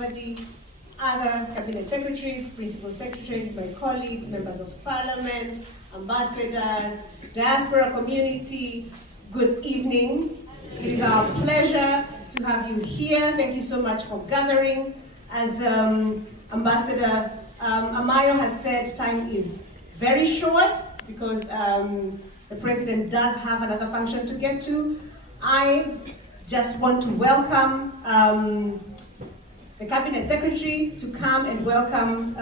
Mudavadi, other cabinet secretaries, principal secretaries, my colleagues, members of parliament, ambassadors, diaspora community, good evening. It is our pleasure to have you here. Thank you so much for gathering. As Ambassador Amayo has said, time is very short because the President does have another function to get to. I just want to welcome the Cabinet Secretary to come and welcome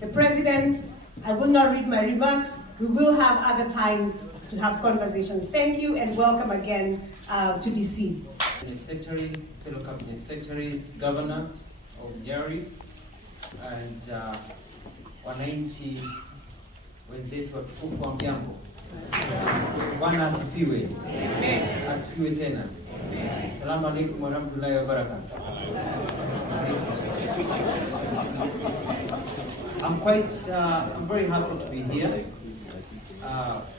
the President. I will not read my remarks. We will have other times to have conversations. Thank you and welcome again to DC. Cabinet Secretary, fellow Cabinet Secretaries, Governor of Nyeri, and wananchi wenzetu watukufu wa mjambo. Bwana asifiwe. Asifiwe tena. Assalamu alaikum wa rahmatullahi wa barakatuh. I'm very happy to be here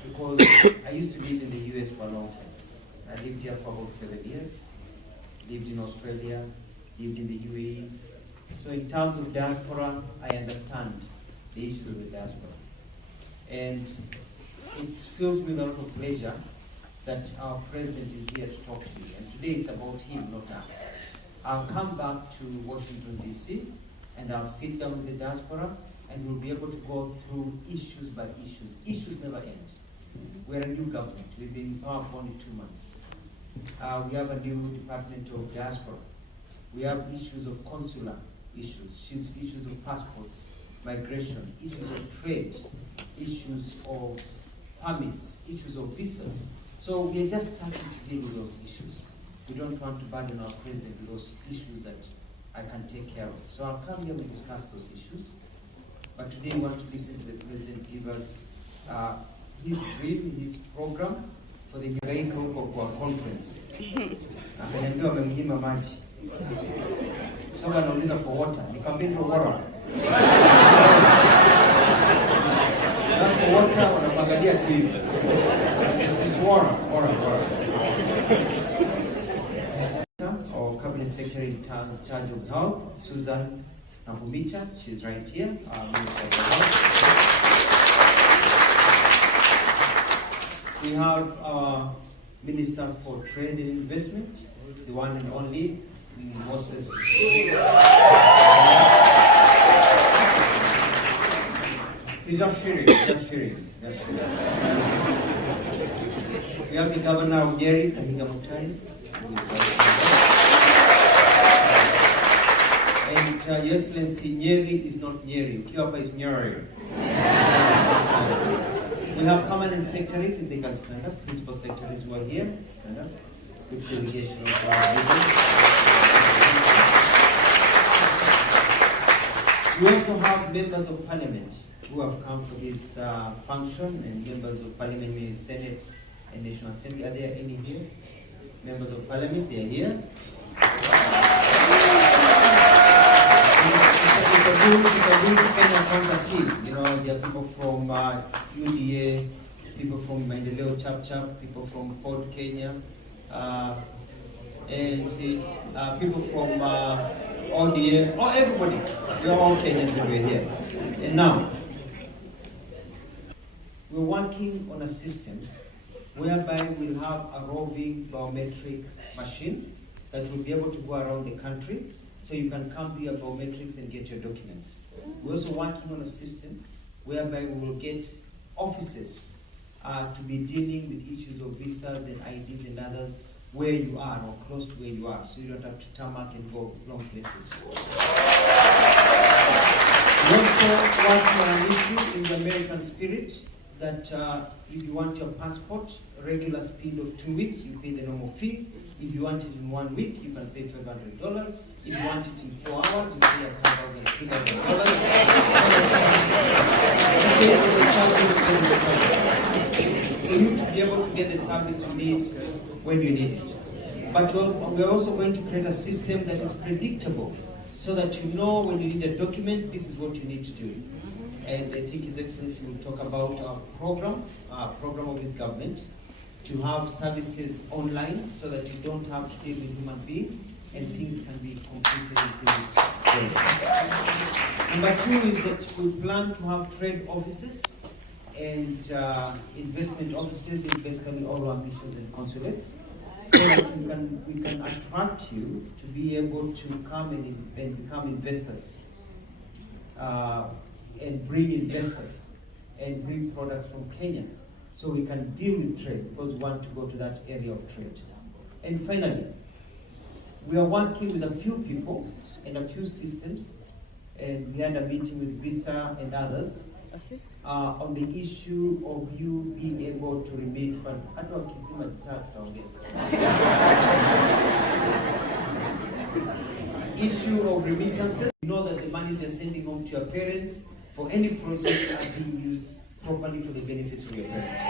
because I used to live in the US for a long time. I lived here for about 7 years, lived in Australia, lived in the UAE. So in terms of diaspora, I understand the issue of the diaspora. And it fills me with a lot of pleasure that our president is here to talk to you. And today it's about him, not us. I'll come back to Washington, DC, and I'll sit down with the diaspora, and we'll be able to go through issues by issues. Issues never end. We're a new government. We've been in power for only 2 months. We have a new Department of Diaspora. We have issues of consular issues, issues of passports, migration, issues of trade, issues of permits, issues of visas. So we are just starting to deal with those issues. We don't want to burden our president with those issues that I can take care of. So I'll come here and discuss those issues. But today we want to listen to the president give us his dream, his program for the Nyangaiko conference. Akaniambia wamemnyima maji. So anauliza for water. Nikamwambia for water. That's for water, wanapangalia tu hivi. It's water. Our Cabinet Secretary in charge of health, Susan Nahumicha, she's right here. Minister of Health. We have our Minister for Trade and Investment, the one and only Moses. He's just sharing. We have the Governor of Nyeri, Kahiga Mutai. And Your Excellency, Nyeri is not Nyeri. Kiapa is Nyeri. We have permanent secretaries, if they can stand up. Principal secretaries who are here, stand up. With delegation of our leaders. We also have members of parliament who have come for this function, and members of parliament, meaning Senate and National Assembly. Are there any here? Members of parliament, they are here. It's a good Kenyan counter team. You know, there are people from UDA, people from Maendeleo Chap, people from Ford Kenya, and people from ODA, everybody. We are all Kenyans and we're here. And now, we're working on a system whereby we'll have a roving biometric machine that will be able to go around the country, so you can come do your biometrics and get your documents. We're also working on a system whereby we will get offices to be dealing with issues of visas and IDs and others where you are or close to where you are, so you don't have to tarmac and go long places. We also working on an issue in the American spirit that if you want your passport, regular speed of 2 weeks, you pay the normal fee. If you want it in 1 week, you can pay $500. If you want it in 4 hours, you pay $1,300. For you to be able to get the service you need when you need it. But we're also going to create a system that is predictable, so that you know when you need a document, this is what you need to do. And I think His Excellency will talk about our program of his government, to have services online so that you don't have to deal with human beings and things can be completed in Number two is that we plan to have trade offices and investment offices in basically all our missions and consulates, so that we can attract you to be able to come and become investors, and bring investors and bring products from Kenya, so we can deal with trade, because we want to go to that area of trade. And finally, we are working with a few people and a few systems, and we had a meeting with Visa and others on the issue of you being able to remit funds. Issue of remittances. You know that the money you're sending home to your parents for any projects are being used properly for the benefits of your parents.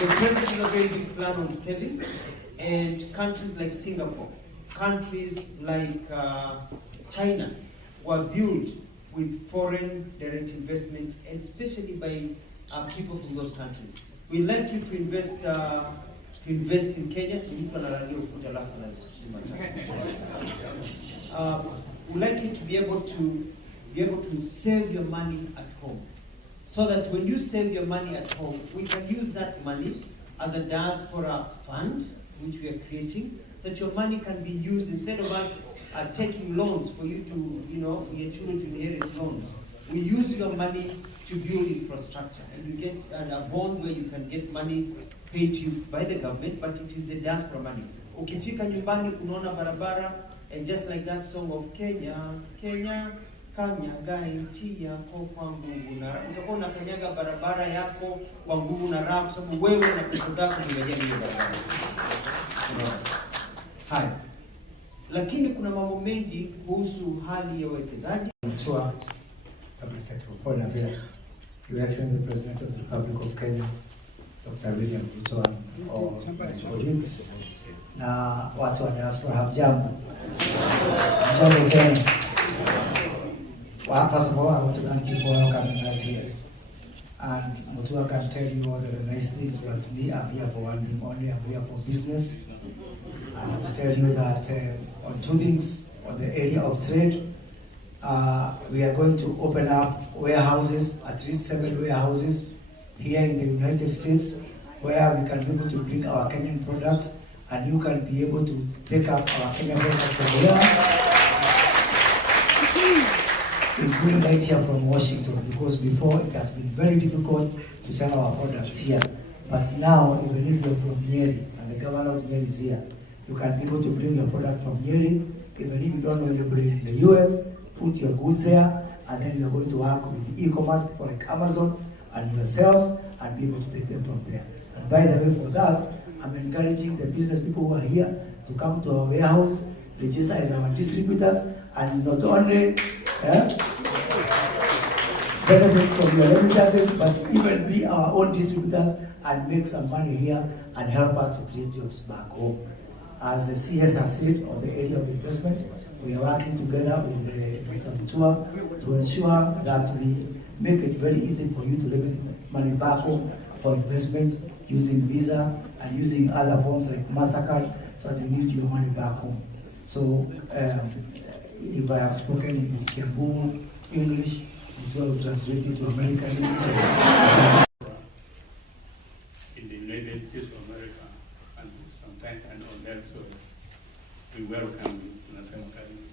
The president has a very big plan on saving, and countries like Singapore, countries like China were built with foreign direct investment, and especially by people from those countries. We'd like you to invest in Kenya. We'd like you to be able to save your money at home, so that when you save your money at home, we can use that money as a diaspora fund, which we are creating, so that your money can be used instead of us taking loans for you to, for your children to inherit loans. We use your money to build infrastructure, and you get a bond where you can get money paid to you by the government, but it is the diaspora money. Ukifika nyumbani unaona barabara, and just like that song of Kenya, Kenya, kanyaga nchi yako kwa nguvu na raha. Utakuwa unakanyaga barabara yako kwa nguvu na raha, kwa sababu wewe na pesa zako zimejenga hiyo barabara. Hai. Lakini kuna mambo mengi kuhusu hali ya uwekezaji. Ruto, Public Secretary for Foreign Affairs, Your Excellency the President of the Republic of Kenya, Dr. William Ruto, all my colleagues, na watu wa diaspora, hamjambo. Hamjambo tena. Well, first of all, I want to thank you for welcoming us here. And Mutua can tell you all the nice things, but me, I'm here for one thing only. I'm here for business. I want to tell you that on two things, on the area of trade, we are going to open up warehouses, at least 7 warehouses here in the United States, where we can be able to bring our Kenyan products, and you can be able to take up our Kenyan products from here, including right here from Washington, because before it has been very difficult to sell our products here. But now, even if you're from Nyeri, and the governor of Nyeri is here, you can be able to bring your product from Nyeri. Even if you don't know anybody in the US, put your goods there, and then you're going to work with the e-commerce people like Amazon and yourselves, and be able to take them from there. And by the way, for that, I'm encouraging the business people who are here to come to our warehouse, register as our distributors, and not only benefit from your remittances, but even be our own distributors and make some money here and help us to create jobs back home. As the CS has said on the area of investment, we are working together with Dr. Mutua to ensure that we make it very easy for you to remit money back home for investment using Visa and using other forms like MasterCard, so that you need your money back home. So if I have spoken in Kiambu English, it will translate it to American English. In the United States of America, and sometimes and on that, so we welcome you to Nasema Karibu.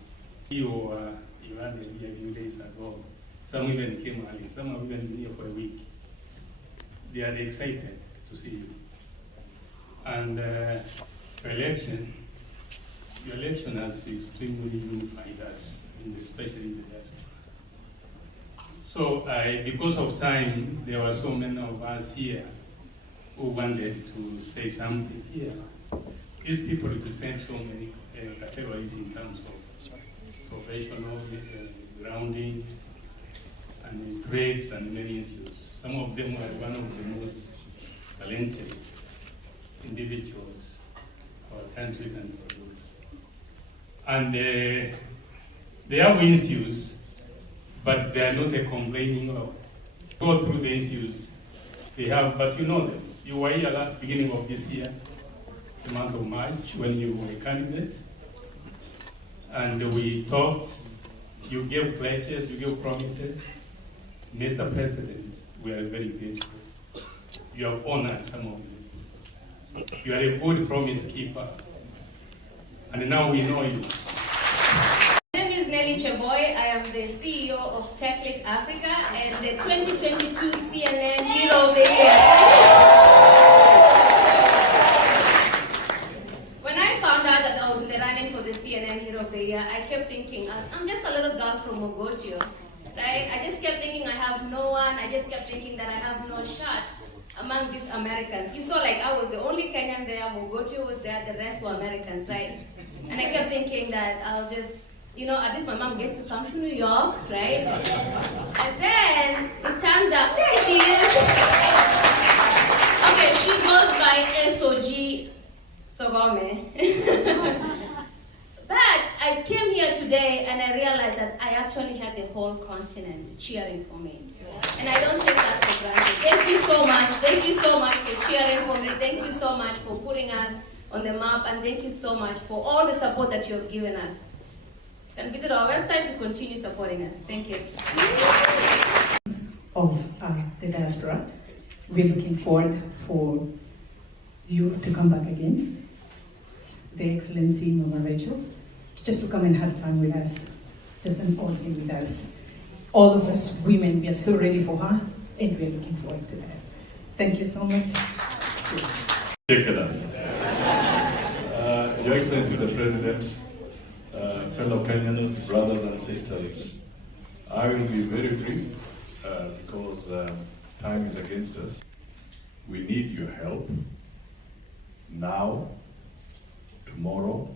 You had a few days ago. Some even came early, some have even been here for a week. They are excited to see you. And your election has extremely unified us, especially in the diaspora. So because of time, there were so many of us here who wanted to say something here. These people represent so many categories in terms of professional, grounding, and trades and many issues. Some of them were one of the most talented individuals our country can produce. And they have issues, but they are not a complaining lot. Go through the issues they have, but you know them. You were here at the beginning of this year, the month of March, when you were a candidate, and we talked You gave pledges, you gave promises. Mr. President, we are very grateful. You have honored some of them. You are a good promise keeper. And now we know you. My name is Nelly Cheboy. I am the CEO of TechLit Africa and the 2022 CNN Hero of the Year. When I found out that I was in the running for the CNN Hero of the Year, I kept thinking, I'm just a little girl from Mogotio, right? I just kept thinking I have no one. I just kept thinking that I have no shot among these Americans. You saw like I was the only Kenyan there, Mogotio was there, the rest were Americans, right? And I kept thinking that I'll just, at least my mom gets to come to New York, right? And then it turns out, there she is. Okay, she goes by SOG Sogome. But I came here today and I realized that I actually had the whole continent cheering for me. And I don't take that for granted. Thank you so much. Thank you so much for cheering for me. Thank you so much for putting us on the map. And thank you so much for all the support that you have given us. You can visit our website to continue supporting us. Thank you. Of the diaspora. We're looking forward for you to come back again. The Excellency Mama Rachel, just to come and have time with us, just an outing with us. All of us women, we are so ready for her, and we're looking forward to that. Thank you so much. Your Excellency the President, fellow Kenyans, brothers and sisters, I will be very brief because time is against us. We need your help now, tomorrow,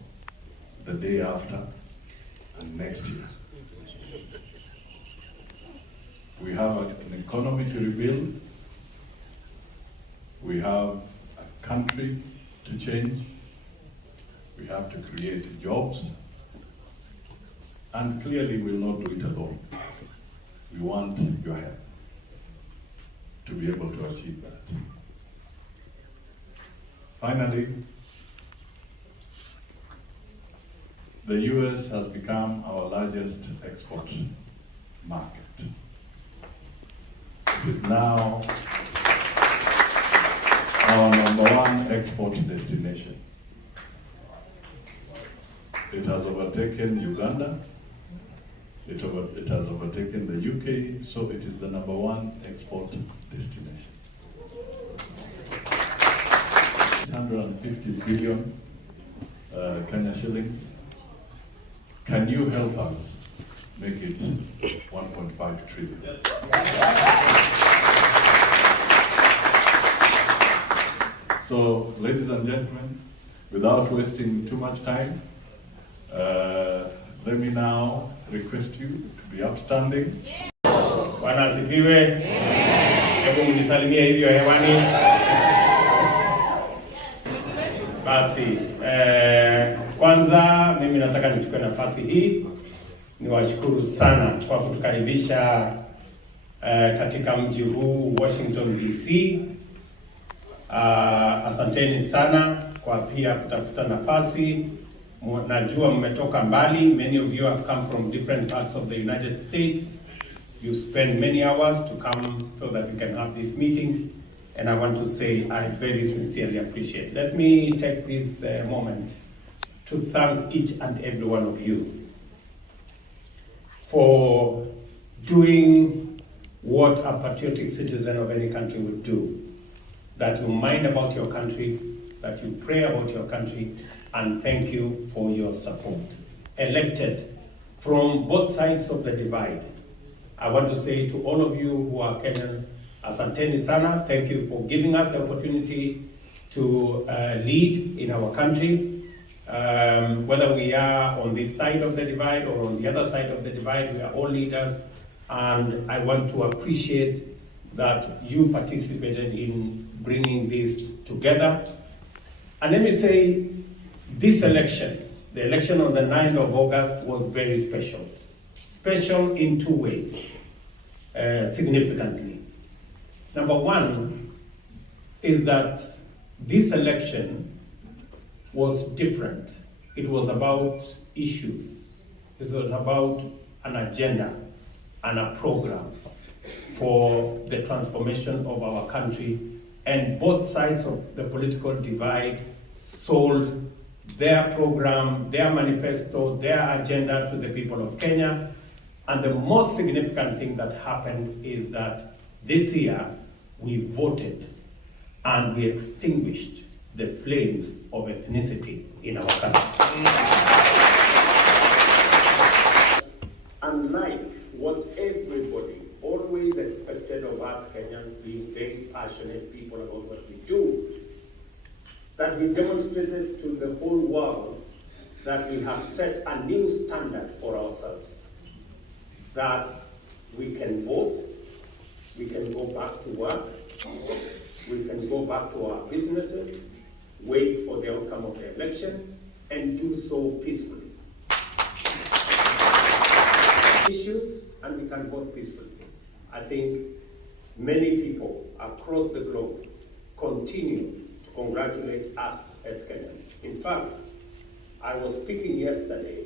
the day after, and next year. We have an economy to rebuild. We have a country to change. We have to create jobs. And clearly we'll not do it alone. We want your help to be able to achieve that. Finally, the US has become our largest export market. It is now our #1 export destination. It has overtaken Uganda. It has overtaken the UK, so it is the #1 export destination. 650 billion Kenya shillings. Can you help us make it 1.5 trillion? So, ladies and gentlemen, without wasting too much time, let me now request you to be upstanding. Bwana asifiwe. Hebu mnisalimie hivyo hewani. Basi, kwanza mimi nataka nichukue nafasi hii niwashukuru sana kwa kutukaribisha katika mji huu Washington DC. Asanteni sana kwa pia kutafuta nafasi. Najua mmetoka mbali. Many of you have come from different parts of the United States. You spend many hours to come so that we can have this meeting. And I want to say I very sincerely appreciate it. Let me take this moment to thank each and every one of you for doing what a patriotic citizen of any country would do. That you mind about your country, that you pray about your country, and thank you for your support. Elected from both sides of the divide, I want to say to all of you who are Kenyans, asanteni sana, thank you for giving us the opportunity to lead in our country. Whether we are on this side of the divide or on the other side of the divide, we are all leaders, and I want to appreciate that you participated in bringing this together. And let me say, this election, the election on the 9th of August was very special. Special in two ways, significantly. Number one is that this election was different. It was about issues. It was about an agenda and a program for the transformation of our country, and both sides of the political divide sold their program, their manifesto, their agenda to the people of Kenya. And the most significant thing that happened is that this year we voted and we extinguished the flames of ethnicity in our country. Unlike what everybody always expected of us Kenyans, being very passionate people about what we do, that we demonstrated to the whole world that we have set a new standard for ourselves. That we can vote, we can go back to work, we can go back to our businesses, wait for the outcome of the election, and do so peacefully. Issues, and we can vote peacefully. I think many people across the globe continue to congratulate us as Kenyans. In fact, I was speaking yesterday,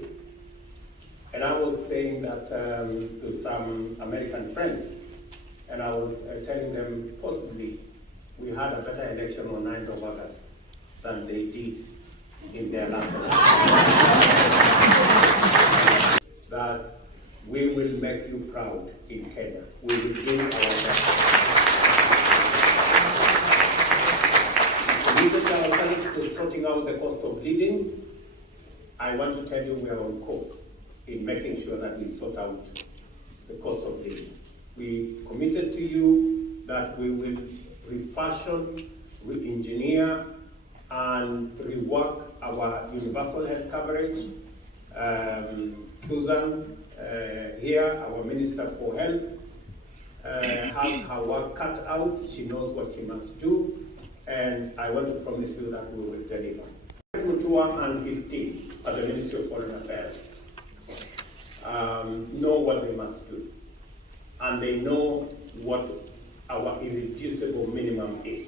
and I was saying that to some American friends, and I was telling them possibly we had a better election on 9th of August than they did in their last election. That we will make you proud in Kenya. We will do our best. We committed ourselves to sorting out the cost of living. I want to tell you we are on course in making sure that we sort out the cost of living. We committed to you that we will refashion, re-engineer, and rework our universal health coverage. Susan, here, our Minister for Health, has her work cut out. She knows what she must do, and I want to promise you that we will deliver. Ruto and his team at the Ministry of Foreign Affairs know what they must do, and they know what our irreducible minimum is.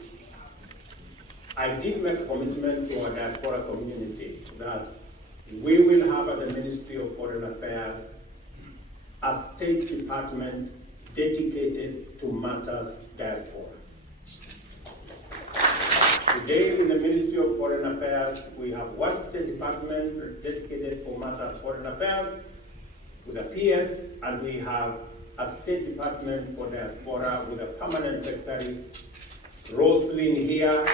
I did make a commitment to our diaspora community that we will have at the Ministry of Foreign Affairs a State Department dedicated to matters diaspora. Today in the Ministry of Foreign Affairs, we have one State Department dedicated for matters foreign affairs with a PS, and we have a State Department for diaspora with a permanent secretary. Roslyn here,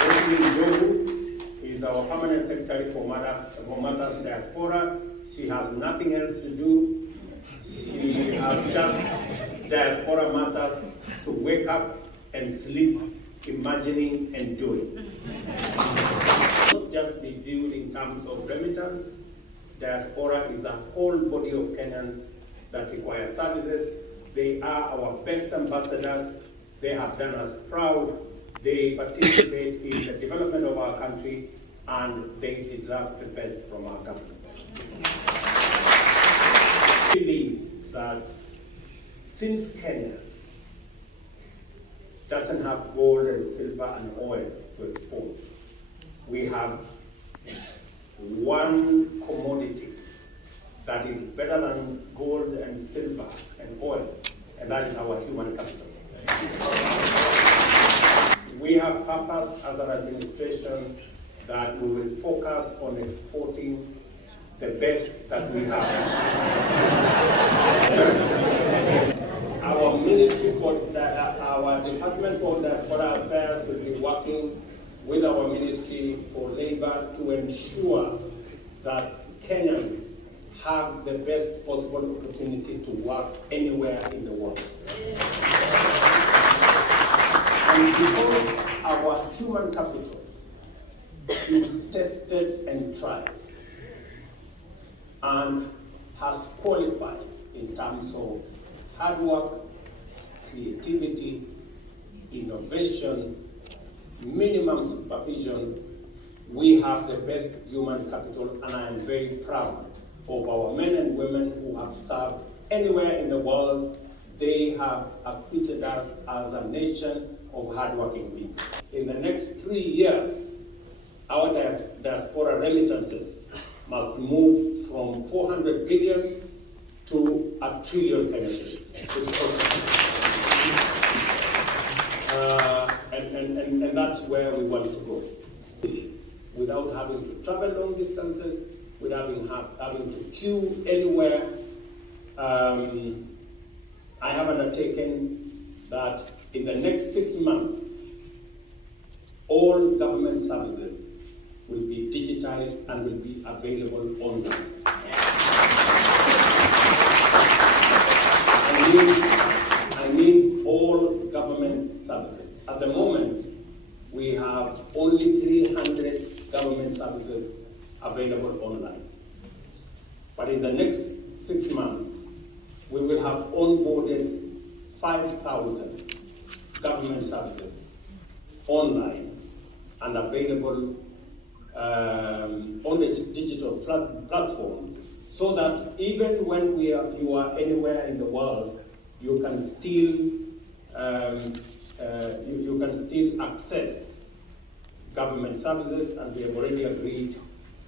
Roslyn Jobu is our permanent secretary for matters diaspora. She has nothing else to do. She has just diaspora matters to wake up and sleep, imagining and doing. Not just be viewed in terms of remittance. Diaspora is a whole body of Kenyans that require services. They are our best ambassadors. They have done us proud. They participate in the development of our country, and they deserve the best from our government. I believe that since Kenya doesn't have gold and silver and oil to export, we have one commodity that is better than gold and silver and oil, and that is our human capital. We have purpose as an administration that we will focus on exporting the best that we have. Our ministry for our Department for Diaspora Affairs will be working with our Ministry for Labor to ensure that Kenyans have the best possible opportunity to work anywhere in the world. And because our human capital is tested and tried and has qualified in terms of hard work, creativity, innovation, minimum supervision, we have the best human capital, and I am very proud of our men and women who have served anywhere in the world. They have acquitted us as a nation of hardworking people. In the next 3 years, our diaspora remittances must move from 400 billion to 1 trillion Kenyans. And that's where we want to go. Without having to travel long distances, without having to queue anywhere. I have undertaken that in the next 6 months, all government services will be digitized and will be available online. I mean all government services. At the moment, we have only 300 government services available online. But in the next 6 months, we will have onboarded 5,000 government services online and available on the digital platform, so that even when you are anywhere in the world, you can still access government services. And we have already agreed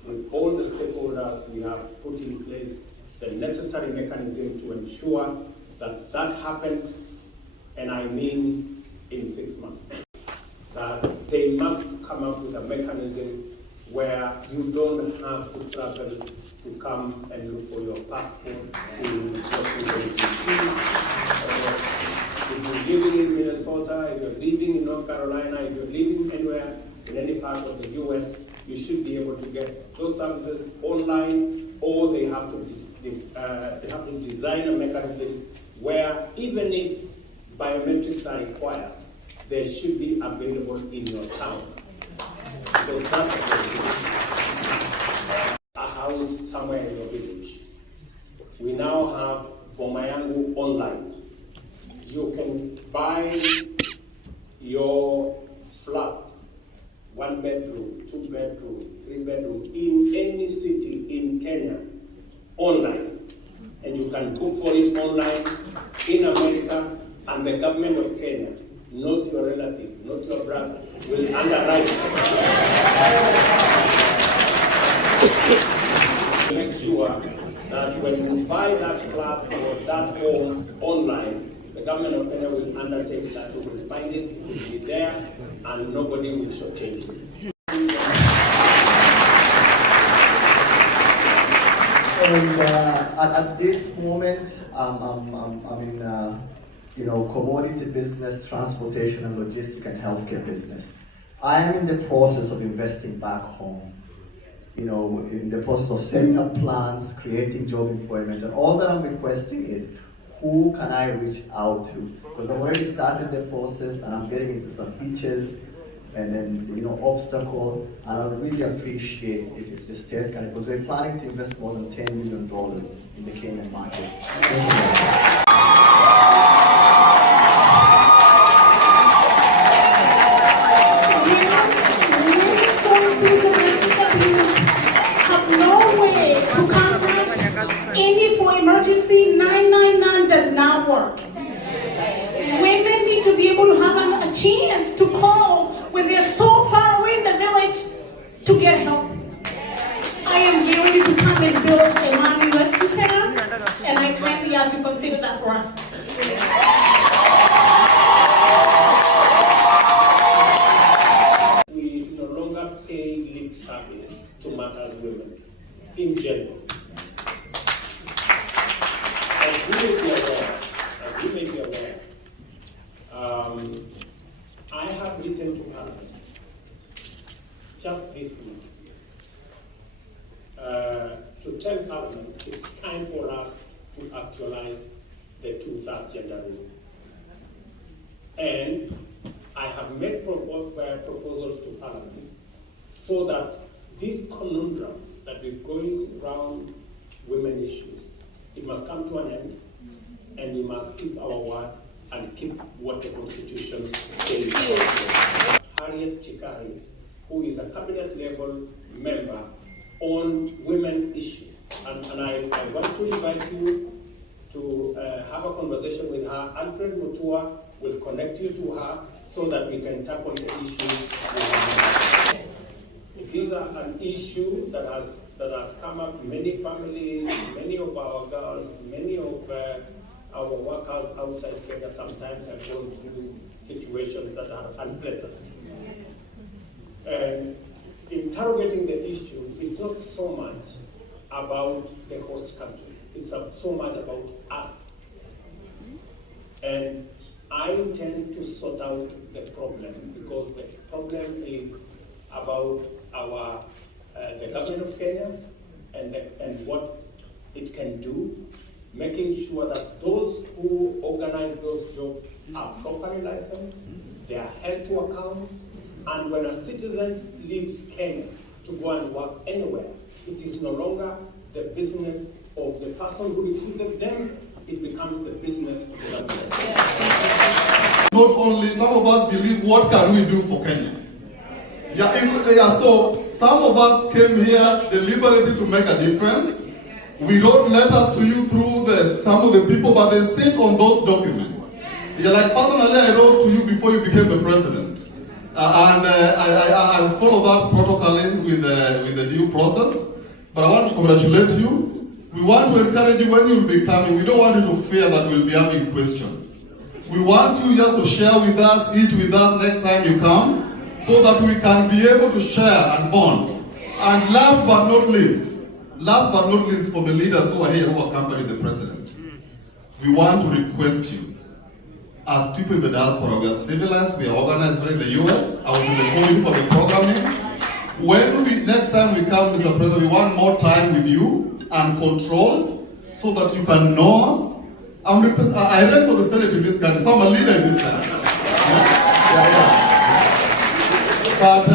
with all the stakeholders. We have put in place the necessary mechanism to ensure that that happens, and I mean in 6 months. That they must come up with a mechanism where you don't have to travel to come and look for your passport in Washington, D.C. If you're living in Minnesota, if you're living in North Carolina, if you're living anywhere in any part of the U.S., you should be able to get those services online, or they have to design a mechanism where even if biometrics are required, they should be available in your town. So that's a house somewhere in your village. We now have Bomayangu online. You can buy your flat, 1 bedroom, 2 bedroom, 3 bedroom, in any city in Kenya, online. And you can book for it online in America, and the government of Kenya, not your relative, not your brother, will underwrite. Make sure that when you buy that flat or that home online, the government of Kenya will undertake that. We will find it, it will be there, and nobody will shortchange it. And at this moment, I'm in commodity business, transportation and logistics and healthcare business. I am in the process of investing back home. In the process of setting up plans, creating job employment, and all that I'm requesting is, who can I reach out to? Because I've already started the process and I'm getting into some pitches and then, obstacle, and I would really appreciate if the state can, because we're planning to invest more than $10 million in the Kenyan market. Thank you. Any for emergency, 999 does not work. Women need to be able to have a chance to call when they're so far away in the village to get help. I am ready to come and build a Mani Rescue Center, and I kindly ask you to consider that for us. We no longer pay lip service to matters women in general. As you may be aware, I have written to Parliament just this week to tell Parliament it's time for us to actualize the 2/3 gender rule. And I have made proposals to Parliament so that this conundrum that is going around women issues, it must come to an end, and we must keep our word and keep what the Constitution says. Harriet Chikai, who is a cabinet level member on women issues, and I want to invite you to have a conversation with her. Alfred Mutua will connect you to her so that we can tackle the issue with her. It is an issue that has come up. Many families, many of our girls, many of our workers outside Kenya sometimes are going through situations that are unpleasant. And interrogating the issue is not so much about the host countries, it's so much about us. And I intend to sort out the problem, because the problem is about the government of Kenya and what it can do, making sure that those who organize those jobs are properly licensed, they are held to account, and when a citizen leaves Kenya to go and work anywhere, it is no longer the business of the person who recruited them, it becomes the business of the government. Not only, some of us believe, what can we do for Kenya? So some of us came here deliberately to make a difference. We wrote letters to you through some of the people, but they sit on those documents. Like personally, I wrote to you before you became the president. I follow that protocol with the due process. But I want to congratulate you. We want to encourage you when you will be coming. We don't want you to fear that we'll be having questions. We want you just to share with us, eat with us next time you come, so that we can be able to share and bond. And last but not least, for the leaders who are here who accompany the president, we want to request you, as people in the diaspora, we are civilized, we are organized here in the US, I will be recording for the programming. Next time we come, Mr. President, we want more time with you and control so that you can know us. I ran for the Senate in this country, so I'm a leader in this country. But